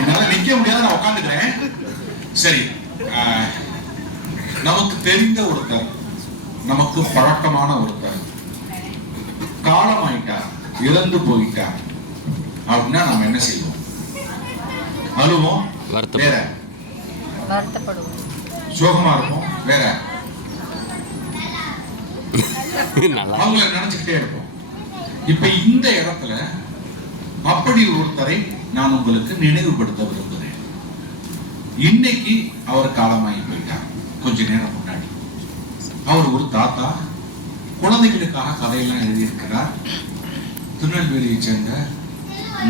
என்னால நிக்க முடியாது, நான் உட்காந்துக்கிறேன். சரி, நமக்கு தெரிந்த ஒருத்தர், நமக்கு பழக்கமான ஒருத்தர் காலமாயிட்டார், இறந்து போயிட்டார் அப்படின்னா நம்ம என்ன செய்வோம்? அழுவோம், வேற வருத்தப்படுவோம், சோகமா இருப்போம், வேற அவங்கள நினைச்சுக்கிட்டே இருப்போம். இப்ப இந்த இடத்துல அப்படி ஒருத்தரை நான் உங்களுக்கு நினைவுபடுத்த விரும்புகிறேன். இன்னைக்கு அவர் காலமாகி போயிட்டார். கொஞ்ச நேரம் முன்னாடி அவர் ஒரு தாத்தா, குழந்தைகளுக்காக கதையெல்லாம் எழுதியிருக்கிறார். திருநெல்வேலியை சேர்ந்த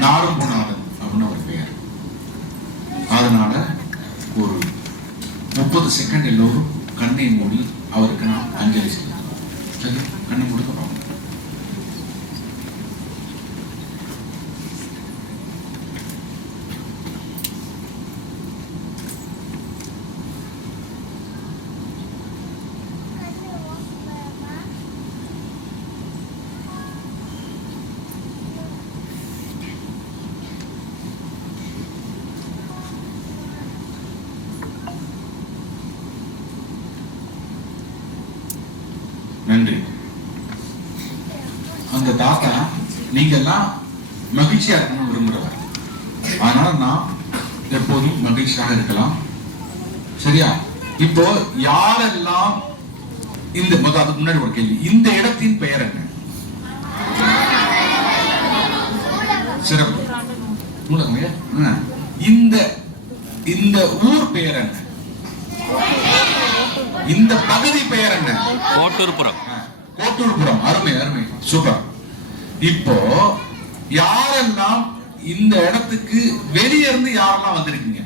நாரும்புநாதன் அப்படின்னு அவர் பெயர். அதனால ஒரு 30 செகண்ட் எல்லோரும் கண்ணை மூடி அவருக்கு நான் அஞ்சலி செய்யலாம். கண்ணை கொடுக்க நன்றி. அந்த தாத்தா நீங்க எல்லாம் மகிழ்ச்சியா இருக்கணும்னு விரும்புறவர். அதனால நான் எப்போதும் மகிழ்ச்சியாக இருக்கலாம். சரியா? இப்போ யாரெல்லாம் இந்த அதுக்கு முன்னாடி ஒரு கேள்வி, இந்த இடத்தின் பெயர் என்ன? சிறப்பு. இந்த இந்த ஊர் பெயர் என்ன? இந்த பகுதி பெயர் என்ன? கோட்டூர்புரம். கோட்டூர்புரம். அருமை அருமை, சூப்பர். இப்போ யாரெல்லாம் இந்த இடத்துக்கு வெளியே இருந்து யாரெல்லாம் வந்திருக்கீங்க?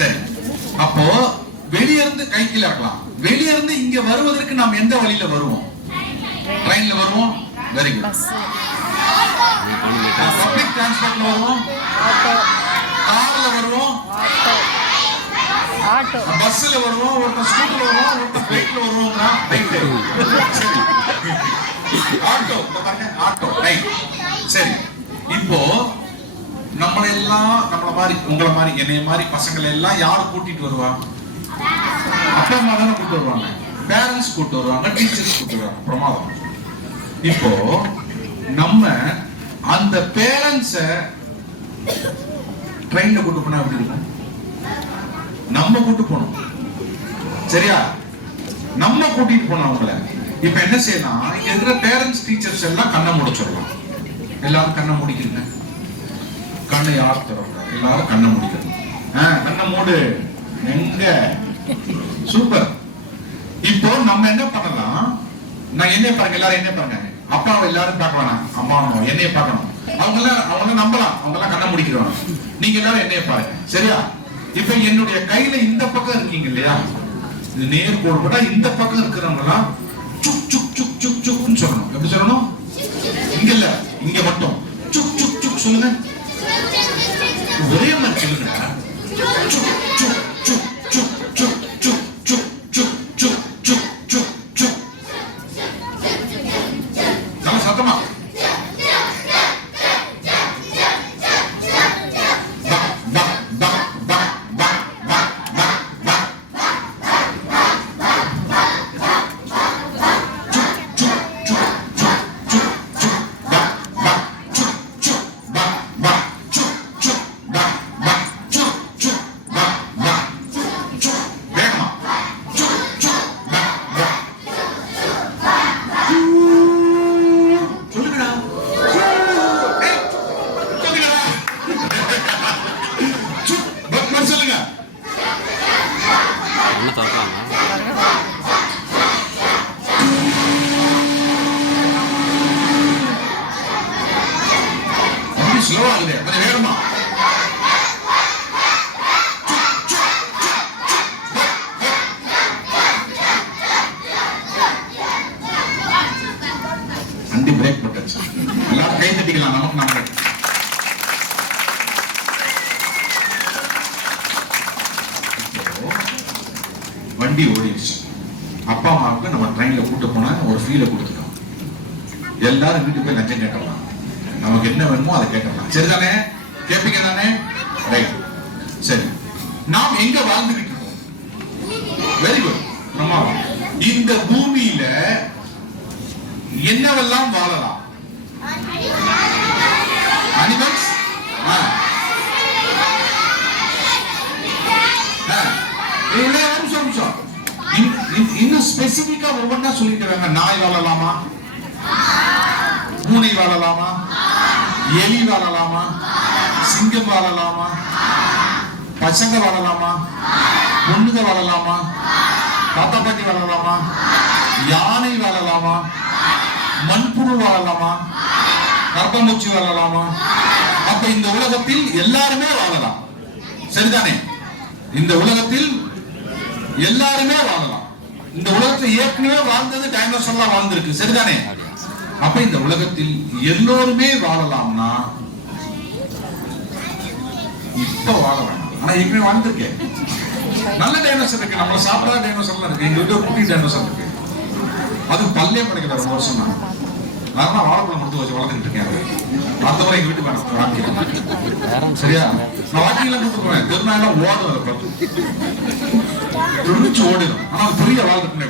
சரி, அப்போ வெளியே இருந்து கை கீழ இருக்கலாம். வெளியே இருந்து இங்க வருவதற்கு நாம் எந்த வழியில வருவோம்? ட்ரெயின்ல வருவோம். Very good. பப்ளிக் டிரான்ஸ்போர்ட்ல வருவோம், கார்ல வருவோம், பஸ்ல வருவோம், ஒருத்தர் ஸ்கூட்டர்ல வருவோம், ஒருத்தர் பைக்ல வருவோம். ஆட்டோ, பாருங்க, ஆட்டோ, ரைட். சரி, இப்போ நம்மள மாதிரி, உங்களை மாதிரி, என்னைய மாதிரி பசங்களை எல்லாம் யாரு கூட்டிட்டு வருவா? அப்பா அம்மா தானே கூட்டு வருவாங்க. பேரண்ட்ஸ் கூட்டு வருவாங்க, டீச்சர்ஸ் கூட்டு வருவாங்க. பிரமாதம். இப்போ நம்ம அந்த பேரண்ட்ஸ ட்ரெயின்ல கூட்டு போனா எப்படி இருக்கும்? நம்ம கூட்டு போனோம். சரியா? நம்ம கூட்டிட்டு போனோம் அவங்கள. இப்ப என்ன செய்யலாம்? இங்க இருக்கிற பேரண்ட்ஸ் டீச்சர்ஸ் எல்லாம் கண்ணை மூட சொல்லலாம். எல்லாரும் கண்ணை மூடிக்கிறீங்க. கண்ணை யார் தரோம்? எல்லாரும் கண்ணை முடிக்கணும். கண்ணை மூடு. எங்க? சூப்பர். இப்போ நம்ம என்ன பண்ணலாம்? நான் என்ன பாருங்க, எல்லாரும் என்ன பாருங்க. அப்பாவை எல்லாரும் பார்க்க வேணாம், அம்மா என்னைய பார்க்கணும். அவங்க நம்பலாம், அவங்க எல்லாம் கண்ண முடிக்கிறாங்க. நீங்க எல்லாரும் என்னைய பாருங்க. சரியா? இப்ப என்னுடைய கையில இந்த பக்கம் இருக்கீங்க இல்லையா? இது நேர் கோடு போட்டா இந்த பக்கம் இருக்கிறவங்க எல்லாம் சுக் சுக் சுக் சுக் சுக்னு சொல்லணும். எப்படி சொல்லணும்? இங்க இல்ல, இங்க மட்டும் சுக் சுக் சுக் சொல்லுங்க. ஒரே மாதிரி சொல்லுங்க. சுக் சுக் சுக் சுக் சுக் சுக் சுக் சுக் சுக் சுக் சுக் சுக். நல்ல சத்தமா. வண்டி ஓடிடுச்சு. அப்பா அம்மாவுக்கு நம்ம ட்ரெயின்ல கூட்டு போனா ஒரு ஃபீலை கொடுத்துட்டோம். எல்லாரும் வீட்டுக்கு போய் லஞ்சம் கேட்கலாம், நமக்கு என்ன வேணுமோ அதை கேட்கலாம். சரிதானே? கேட்பீங்க தானே? ரைட். சரி, நாம் எங்க வாழ்ந்துகிட்டு இருக்கோம்? Very good. நம்ம இந்த பூமியில என்னவெல்லாம் வாழலாம்? அனிமல்ஸ், இன்னும் ஸ்பெசிபிக்கா ஒவ்வொன்றா சொல்லிட்டு நாய் வாழலாமா, பூனை வாழலாமா, எலி வாழலாமா, சிங்கம் வாழலாமா, பசங்க வாழலாமா, பொண்ணுங்க வாழலாமா, தாத்தா பாட்டி வாழலாமா, யானை வாழலாமா, மண்புழு வாழலாமா, கர்ப்பமூச்சி வாழலாமா? அப்ப இந்த உலகத்தில் எல்லாருமே வாழலாம். சரிதானே? இந்த உலகத்தில் எல்லாருமே வாழலாம். இந்த உலகத்தில் ஏற்கனவே வாழ்ந்தது டைனோசர்லாம் வாழ்ந்திருக்கு. சரிதானே? அப்ப இந்த உலகத்தில் எல்லோருமே வாழலாம்னா இப்ப வாழ வேண்டாம். ஆனா ஏற்கனவே வாழ்ந்திருக்கேன். நல்ல டைனோசர் இருக்கு, நம்மள சாப்பிடாத டைனோசர்லாம் இருக்கு. எங்க வீட்டு குட்டி டைனோசர் இருக்கு, அது பல்லே படைக்கல. ரொம்ப வருஷம் தான் நான் வாழைப்பழம் கொடுத்து வச்சு வளர்த்துட்டு இருக்கேன். அடுத்த முறை எங்க வீட்டுக்கு வாங்கிக்கிறேன். சரியா? நான் வாக்கிலாம் கொடுத்து போவேன். திருநாயெல்லாம் ஓடும், அதை பார்த்து துடிச்சு ஓடிடும். ஆனா அது பெரிய வாழ் இருக்குன்னு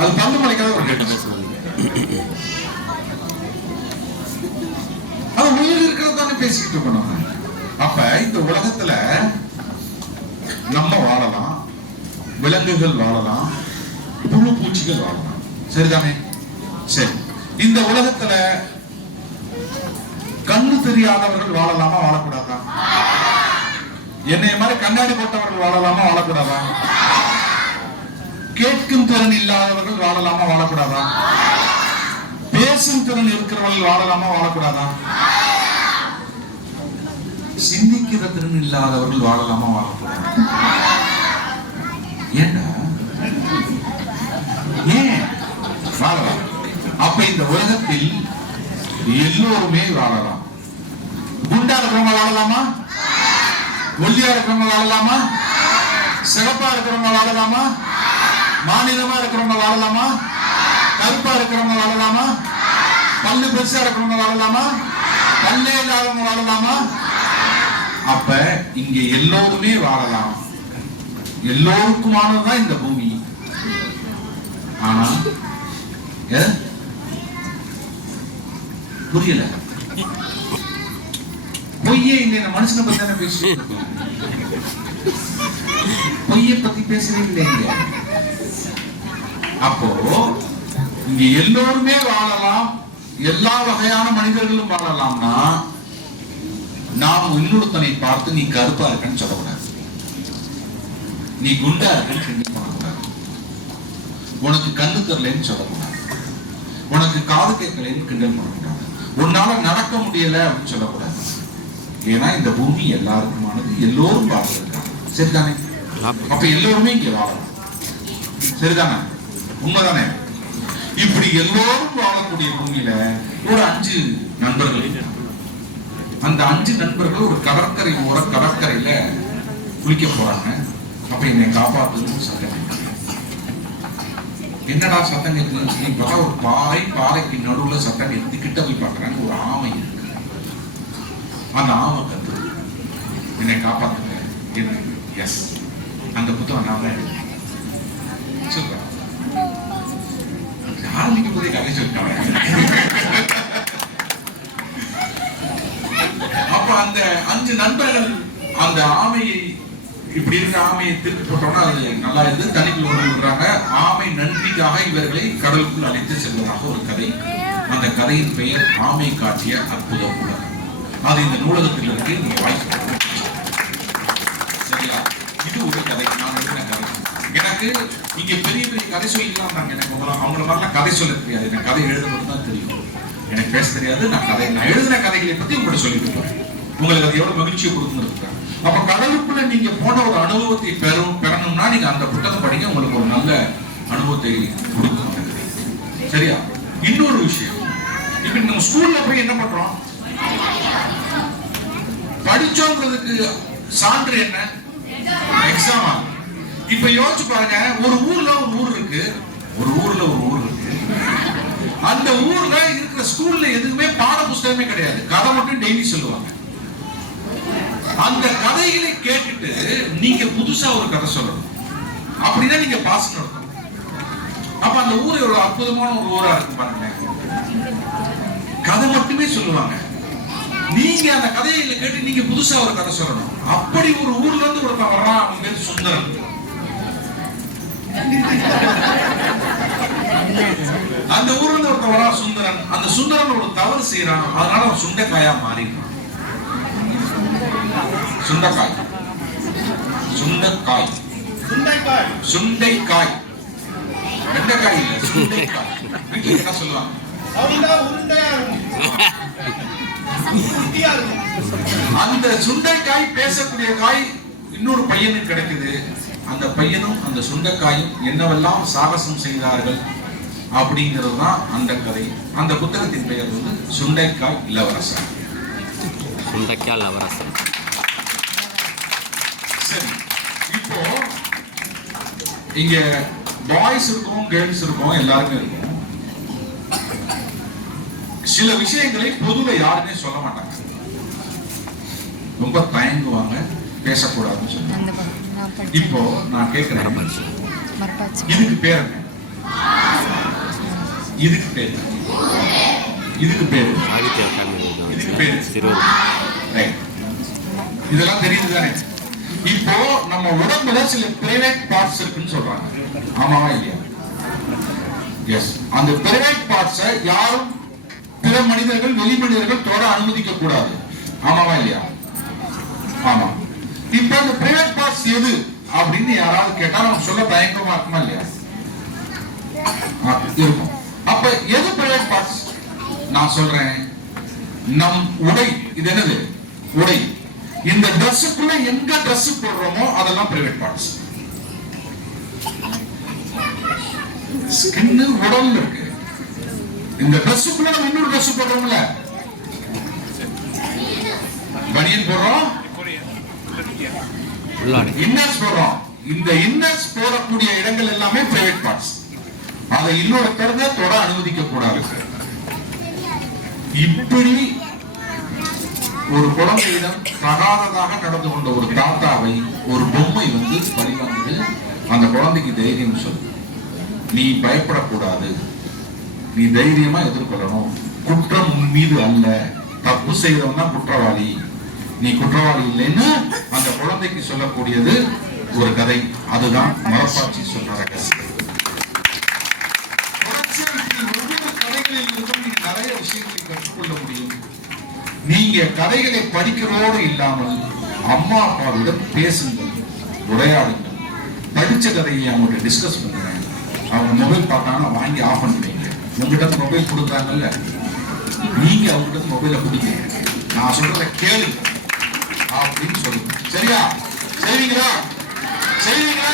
அது பந்து மலைக்காத ஒரு கேட்டு. அது உயிர் இருக்கிறது தானே பேசிக்கிட்டு இருக்கணும். அப்ப இந்த உலகத்துல நம்ம வாழலாம், விலங்குகள் வாழலாம், புழு பூச்சிகள் வாழலாம். சரிதானே? சரி, இந்த உலகத்துல கண்ணு தெரியாதவர்கள் வாழலாமா, வாழக்கூடாதா? என்னைய மாதிரி கண்ணாடி போட்டவர்கள் வாழலாமா, வாழக்கூடாதா? கேட்கும் திறன் இல்லாதவர்கள் வாழலாமா, வாழக்கூடாதா? பேசும் திறன் இருக்கிறவர்கள் வாழலாமா, வாழக்கூடாதா? சிந்திக்கிற திறன் இல்லாதவர்கள் வாழலாமா, வாழக்கூடாதா? ஏண்டா ஏன் வாழலாம்? அப்ப இந்த உலகத்தில் எல்லோருமே வாழலாம். குண்டா இருக்கிறவங்க வாழலாமா, ஒல்லியா இருக்கிறவங்க வாழலாமா, சிறப்பா இருக்கிறவங்க வாழலாமா, மாநிலமா இருக்கிறவங்க வாழலாமா, கருப்பா இருக்கிறவங்க வாழலாமா, பல்லு பெருசா இருக்கிறவங்க வாழலாமா, பல்லே இல்லாதவங்க வாழலாமா? அப்ப இங்க எல்லோருமே வாழலாம். எல்லோருக்குமானதுதான் இந்த பூமி. ஆனா புரியல. பொய்யே இல்லை. மனுஷனை பத்தி தானே பேசுறீங்க, பொய்யை பத்தி பேசுறீங்க. அப்போ இங்க எல்லோருமே வாழலாம், எல்லா வகையான மனிதர்களும் வாழலாம்னா நாம் இன்னொருத்தனை பார்த்து நீ கருப்பா இருக்கன்னு சொல்லக்கூடாது, நீ குண்டா இருக்கன்னு கிண்டல் பண்ணக்கூடாது, உனக்கு கண்ணு தெரியலன்னு சொல்லக்கூடாது, உனக்கு காது கேட்கலன்னு கிண்டல் பண்ணக்கூடாது, உன்னால நடக்க முடியல அப்படின்னு சொல்லக்கூடாது. ஏன்னா இந்த பூமி எல்லாருக்குமானது, எல்லோரும் வாழ்ந்திருக்காங்க. சரிதானே? அப்ப எல்லோருமே இங்க வாழலாம். சரிதானே? உண்மைதானே? இப்படி எல்லோரும் வாழக்கூடிய பூமியில ஒரு 5 நண்பர்கள். அந்த 5 நண்பர்கள் ஒரு கடற்கரையில குளிக்க போறாங்க. அப்ப என்னை காப்பாத்துன்னு சத்தம். என்னடா சத்தம் கேட்குதுன்னு சொல்லி பார்த்தா ஒரு பாறைக்கு நடுவுல சத்தம் கேட்குது. கிட்ட போய் பார்க்கறாங்க, ஒரு ஆமை இருக்கு. அந்த ஆமை கத்து, என்னை காப்பாத்துங்க. என்ன? எஸ், அந்த புத்தகம் நான் தான் சொல்றேன். ஆரம்பிக்கும் போதே கதை சொல்லிட்டாங்க. அப்ப அந்த 5 நண்பர்கள் அந்த ஆமையை, இப்படி இருக்க ஆமையை திருப்பி போட்டோம்னா அது நல்லா இருந்து தண்ணிக்குள்ள கொண்டு விடுறாங்க. ஆமை நன்றிக்காக இவர்களை கடலுக்குள் அழைத்து செல்வதாக ஒரு கதை. அந்த கதையின் பெயர் ஆமை காட்டிய அற்புத உலகம். அது இந்த நூலகத்தில் இருக்கு, நீங்க வாய்ப்பு. சரியா? இது ஒரு கதை, நான் எழுதின கதை. எனக்கு இங்க பெரிய பெரிய கதை சொல்லிக்கலாம். எனக்கு அவங்கள மாதிரிலாம் கதை சொல்ல தெரியாது. எனக்கு கதை எழுதுறது தான் தெரியும், எனக்கு பேச தெரியாது. நான் எழுதின கதைகளை பத்தி உங்கள்கிட்ட சொல்லிட்டு போறேன். உங்களுக்கு அது எவ்வளவு மகிழ்ச்சியை கொடுத்துருக்கேன். அப்ப கடலுக்குள்ள நீங்க போன ஒரு அனுபவத்தை பெறணும்னா நீங்க அந்த புத்தகம் படிங்க, உங்களுக்கு ஒரு நல்ல அனுபவத்தை கொடுக்கும். சரியா? இன்னொரு விஷயம், இப்ப நம்ம ஸ்கூல்ல போய் என்ன பண்றோம்? படிச்சோங்கிறதுக்கு சான்று என்ன? எக்ஸாமா? இப்ப யோசிச்சு பாருங்க, ஒரு ஊர்ல ஒரு ஊர் இருக்கு, ஒரு ஊர்ல ஒரு ஊர் இருக்கு. அந்த ஊர்ல இருக்கிற ஸ்கூல்ல எதுவுமே பாட புஸ்தகமே கிடையாது, கதை மட்டும் டெய்லி சொல்லுவாங்க. அந்த கதைகளை கேட்டுட்டு நீங்க புதுசா ஒரு கதை சொல்லணும், அப்படின்னா நீங்க பாஸ் நடத்தணும். அப்ப அந்த ஊர் எவ்வளவு அற்புதமான ஒரு ஊரா இருக்கு பாருங்க. கதை மட்டுமே சொல்லுவாங்க, நீங்க அந்த கதையில கேட்டு நீங்க புதுசா ஒரு கதை சொல்லணும். அப்படி ஒரு ஊர்ல இருந்து ஒருத்தன் வர்றான், அவன் பேர் சுந்தரன். அந்த ஊர்ல இருந்து ஒருத்தன் வர்றான் சுந்தரன். அந்த சுந்தரன் ஒரு தவறு செய்யறான், அதனால அவன் சுண்டைக்காயா மாறிடுறான். சுண்டைக்காய், சுண்டைக்காய், சுண்டைக்காய், சுண்டைக்காய், வெண்டைக்காய் இல்ல, சுண்டைக்காய். வீட்டுல என்ன சொல்லுவாங்க? அந்த சுண்டைக்காய் பேசக்கூடிய காய் இன்னொரு பையனுக்கு கிடைக்குது. அந்த பையனும் அந்த சுண்டைக்காயும் என்னவெல்லாம் சாகசம் செய்தார்கள் அப்படிங்கிறது தான் அந்த கதை. அந்த புத்தகத்தின் பெயர் வந்து சுண்டைக்காய் இளவரசன். சுண்டைக்காய் இளவரசன். சரி, இப்போ இங்க பாய்ஸ் இருக்கும், கேர்ள்ஸ் இருக்கும், எல்லாருமே இருக்கும். சில விஷயங்களை பொதுவா யாருமே சொல்ல மாட்டாங்க, ரொம்ப தயங்குவாங்க, பேசக்கூடாதுன்னு சொல்லுவாங்க. இப்போ நான் கேட்கிறேன், இதுக்கு பேர் என்ன? இதுக்கு பேர், இதுக்கு பேர், இதுக்கு பேர், இதெல்லாம் தெரியுது தானே? இப்போ நம்ம உடம்புல சில பிரைவேட் பார்ட்ஸ் இருக்குன்னு சொல்றாங்க, ஆமாவா இல்லையா? எஸ். அந்த பிரைவேட் பார்ட்ஸை யாரும் பிற மனிதர்கள், வெளி மனிதர்கள் தொட அனுமதிக்க கூடாது, ஆமாவா இல்லையா? ஆமா. இப்ப அந்த பிரைவேட் பார்ட்ஸ் எது அப்படின்னு யாராவது கேட்டா நம்ம சொல்ல தயக்கமா இருக்குமா இல்லையா? இருக்கும். அப்ப எது பிரைவேட் பார்ட்ஸ்? நான் சொல்றேன், நம் உடை. இது என்னது? உடை. இந்த ட்ரெஸ்ஸுக்குள்ள எங்க ட்ரெஸ் போடுறோமோ அதெல்லாம் பிரைவேட் பார்ட்ஸ். ஸ்கின் உடல்ல இருக்கு. இந்த ட்ரெஸ்ஸுக்குள்ள நம்ம இன்னொரு ட்ரெஸ் போடுறோம்ல, பனியன் போடுறோம், இன்னர்ஸ் போடுறோம். இந்த இன்னர்ஸ் போடக்கூடிய இடங்கள் எல்லாமே பிரைவேட் பார்ட்ஸ். அதை இன்னொருத்தர தொட அனுமதிக்க கூடாது. இப்படி ஒரு குழந்தையிடம் தகாததாக நடந்து கொண்ட ஒரு தாத்தாவை ஒரு பொம்மை வந்து பழிவாங்குது. அந்த குழந்தைக்கு தைரியம் சொல்லு, நீ பயப்படக்கூடாது, நீ தைரியமா எதிர்கொள்ளணும், குற்றம் உன் மீது அல்ல, தப்பு செய்யறவன் தான் குற்றவாளி, நீ குற்றவாளி இல்லைன்னு அந்த குழந்தைக்கு சொல்லக்கூடியது ஒரு கதை. அதுதான் மரப்பாச்சி சொன்ன ரகசியம். ஒவ்வொரு கதைகளில் இருந்தும் நீங்க நிறைய விஷயங்களை கற்றுக்கொள்ள முடியும். நீங்க கதைகளை படிக்கிறோடு இல்லாமல் அம்மா அப்பாவிடம் பேசுங்கள், உரையாடுங்கள். படிச்ச கதையை அவங்கள்ட்ட டிஸ்கஸ் பண்ணுங்க. அவங்க மொபைல் பார்த்தாங்கன்னா வாங்கி ஆஃப் பண்ணுவீங்க. உங்ககிட்ட மொபைல் கொடுக்குறாங்கல்ல, நீங்க அவங்ககிட்ட மொபைலை கொடுங்க, நான் சொல்றத கேளுங்க அப்படின்னு சொல்லுங்க. சரியா? செய்வீங்களா? செய்வீங்களா?